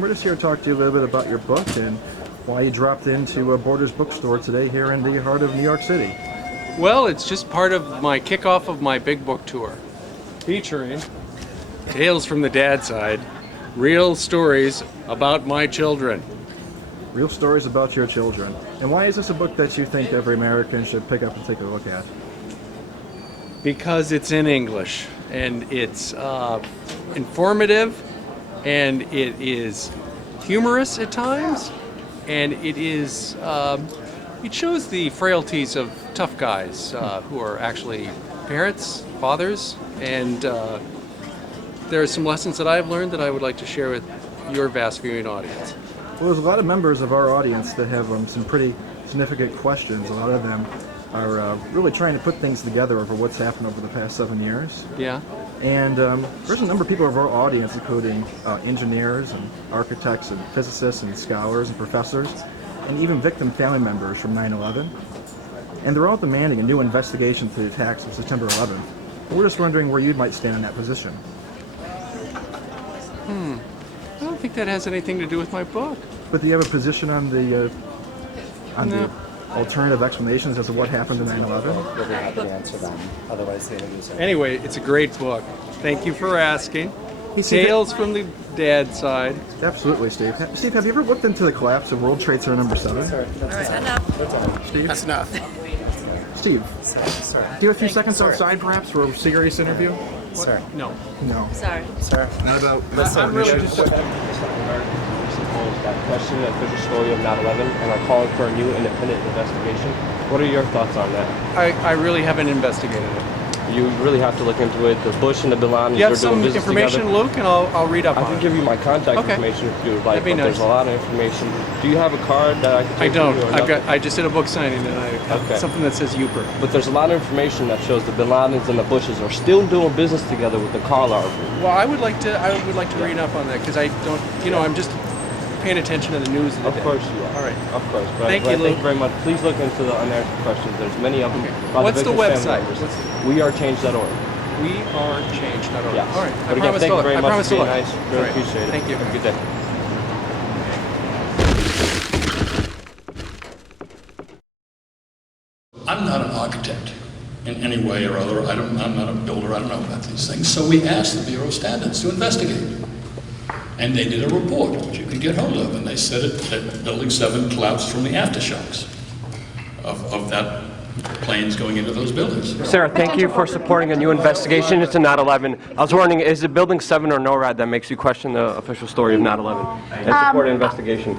We're just here to talk to you a little bit about your book and why you dropped into a Borders bookstore today here in the heart of New York City. Well, it's just part of my kickoff of my big book tour, featuring Tales from the Dad Side, real stories about my children. Real stories about your children. And why is this a book that you think every American should pick up and take a look at? Because it's in English, and it's informative, and it is humorous at times, and it shows the frailties of tough guys who are actually parents, fathers, and there are some lessons that I've learned that I would like to share with your vast viewing audience. Well, there's a lot of members of our audience that have some pretty significant questions. A lot of them are really trying to put things together over what's happened over the past 7 years. Yeah. And there's a number of people of our audience, including engineers and architects and physicists and scholars and professors, and even victim family members from 9/11. And they're all demanding a new investigation to the attacks of September 11th. We're just wondering where you might stand in that position. I don't think that has anything to do with my book. But do you have a position on the No. alternative explanations as to what happened in 9/11? We'll be happy to answer them. Otherwise, they will use it. Anyway, it's a great book. Thank you for asking. Hey, Steve, Tales from the Dad Side. Absolutely, Steve. Steve, have you ever looked into the collapse of World Trade Center number 7? Sorry, that's enough. Steve? That's enough. Steve, Sorry. do you have a few seconds outside, perhaps, for a serious interview? Sorry. No. No. Sorry. Sorry. Not about... I'm really just... That question, the official story of 9/11, and are calling for a new independent investigation. What are your thoughts on that? I really haven't investigated it. You really have to look into it. The Bush and the Bin Ladens You are have doing some business information, together. Luke, and I'll read up I on can it. give you my contact Okay. information if you would like, That'd be but there's nice. a lot of information. Do you have a card that I can I take don't. to you or nothing? I just did a book signing, and I have Okay. something that says Uper. But there's a lot of information that shows the Bin Ladens and the Bushes are still doing business together with the Carlyle Group. Well, I would like to read up on that because I don't. I'm just paying attention to the news of the Of day. course you are. All right. Of course. But Thank but you, thank Luke. you very much. Please look into the unanswered questions. There's many of them. Okay. About What's the victims' family website? members. What's WeAreChange.org. WeAreChange.org. Yes. All right. But again, thank you very I much promise for to being look. nice. All Really right. appreciate it. Thank you. Have a good day. I'm not an architect in any way or other. I'm not a builder. I don't know about these things. So we asked the Bureau of Standards to investigate. And they did a report, which you can get hold of. And they said that Building 7 collapsed from the aftershocks of that planes going into those buildings. Sarah, thank you for supporting a new investigation into 9/11. I was wondering, is it Building 7 or NORAD that makes you question the official story of 9/11 and support an investigation?